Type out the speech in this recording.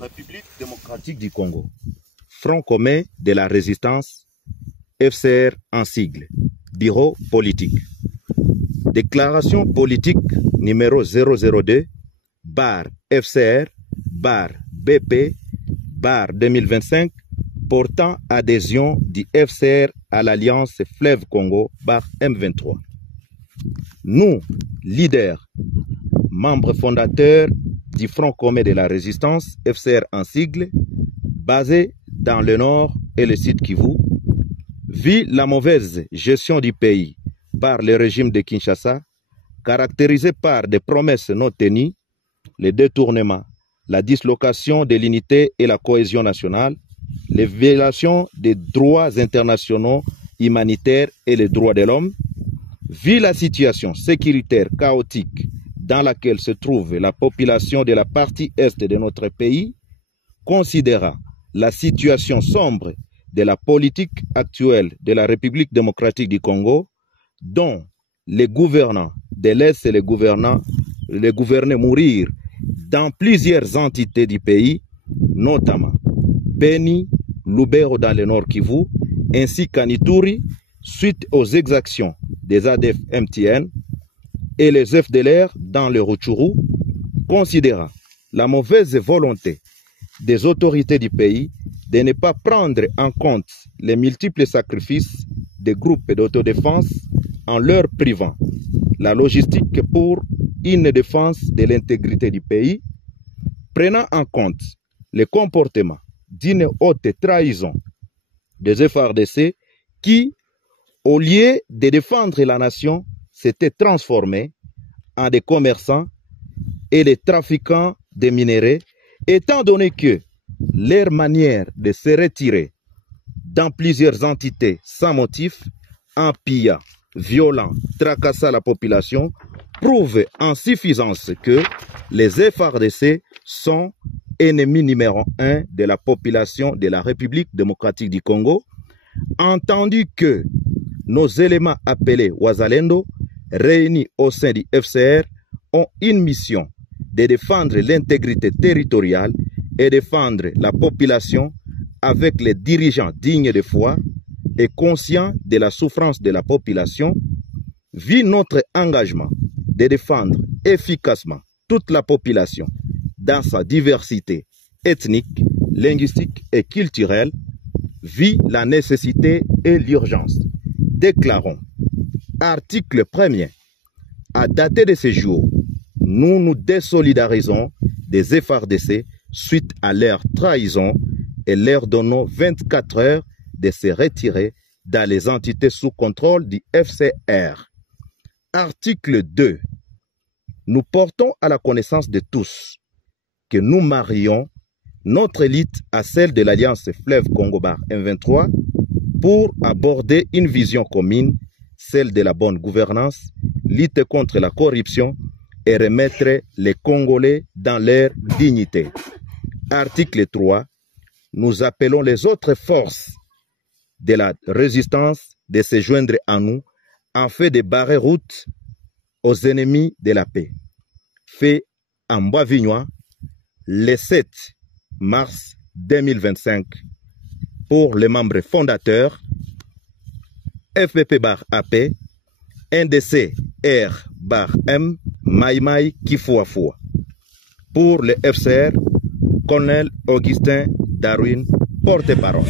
République démocratique du Congo, Front commun de la résistance, FCR en sigle, Bureau politique. Déclaration politique numéro 002, FCR, BP, 2025, portant adhésion du FCR à l'Alliance Fleuve Congo, M23. Nous, leaders, membres fondateurs du Front commun de la résistance, FCR en sigle, basé dans le nord et le sud Kivu, vu la mauvaise gestion du pays par le régime de Kinshasa, caractérisé par des promesses non tenues, les détournements, la dislocation de l'unité et la cohésion nationale, les violations des droits internationaux humanitaires et les droits de l'homme, vu la situation sécuritaire chaotique dans laquelle se trouve la population de la partie est de notre pays, considérant la situation sombre de la politique actuelle de la République démocratique du Congo, dont les gouvernants de l'Est et les gouvernés mourir dans plusieurs entités du pays, notamment Beni, Lubero dans le Nord Kivu, ainsi qu'à Ituri, suite aux exactions des ADF MTN et les FDLR dans le Rutshuru, considérant la mauvaise volonté des autorités du pays de ne pas prendre en compte les multiples sacrifices des groupes d'autodéfense en leur privant la logistique pour une défense de l'intégrité du pays, prenant en compte le comportement d'une haute trahison des FARDC qui, au lieu de défendre la nation, s'étaient transformés en des commerçants et des trafiquants de minerais, étant donné que leur manière de se retirer dans plusieurs entités sans motif, en pillant, violant, tracassant la population, prouve en suffisance que les FARDC sont ennemis numéro 1 de la population de la République démocratique du Congo, entendu que nos éléments appelés Wazalendo, réunis au sein du FCR, ont une mission de défendre l'intégrité territoriale et défendre la population avec les dirigeants dignes de foi et conscients de la souffrance de la population, vu notre engagement de défendre efficacement toute la population dans sa diversité ethnique, linguistique et culturelle, vu la nécessité et l'urgence. Déclarons, article 1er, à dater de ce jour, nous nous désolidarisons des FARDC suite à leur trahison et leur donnons 24 heures de se retirer dans les entités sous contrôle du FCR. Article 2. Nous portons à la connaissance de tous que nous marions notre élite à celle de l'Alliance Fleuve Congo M23 pour aborder une vision commune, celle de la bonne gouvernance, lutter contre la corruption et remettre les Congolais dans leur dignité. Article 3. Nous appelons les autres forces de la résistance de se joindre à nous afin de barrer route aux ennemis de la paix. Fait en Bois-Vignois le 7 mars 2025 pour les membres fondateurs FPP-AP, NDC-R-M, Maïmaï Kifuafua. Pour le FCR, Colonel Augustin Darwin, porte-parole.